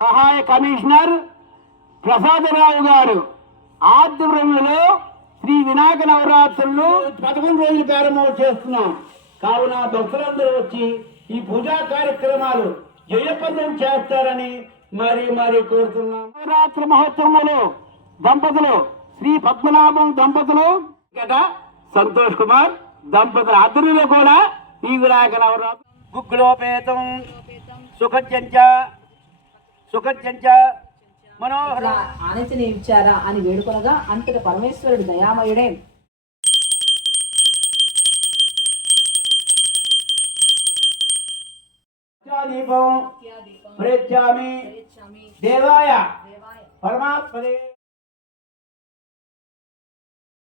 సహాయ కమిషనర్ ప్రసాదరావు గారు ఆధ్వర్యంలో శ్రీ వినాయక నవరాత్రులు పదకొండు రోజులు ప్రారంభం చేస్తున్నాం. కావున భక్తులందరూ వచ్చి ఈ పూజా కార్యక్రమాలు జయపదం చేస్తారని మరి మరి కోరుతున్నాం. నవరాత్రి మహోత్సవంలో దంపతులు శ్రీ పద్మనాభం దంపతులు కదా సంతోష్ కుమార్ దంపతుల ఆధ్వర్యంలో కూడా ఈ వినాయక నవరాత్రి. గుగ్గులోపేతం సుఖజ్యంచ సుఖజ్యంచ మనోహర. ఆనతిని ఇచ్చారా అని వేడుకొనగా అంతట పరమేశ్వరుడు దయామయుడే. దీపం ప్రయచ్చామి దేవాయ. పరమాత్మనే.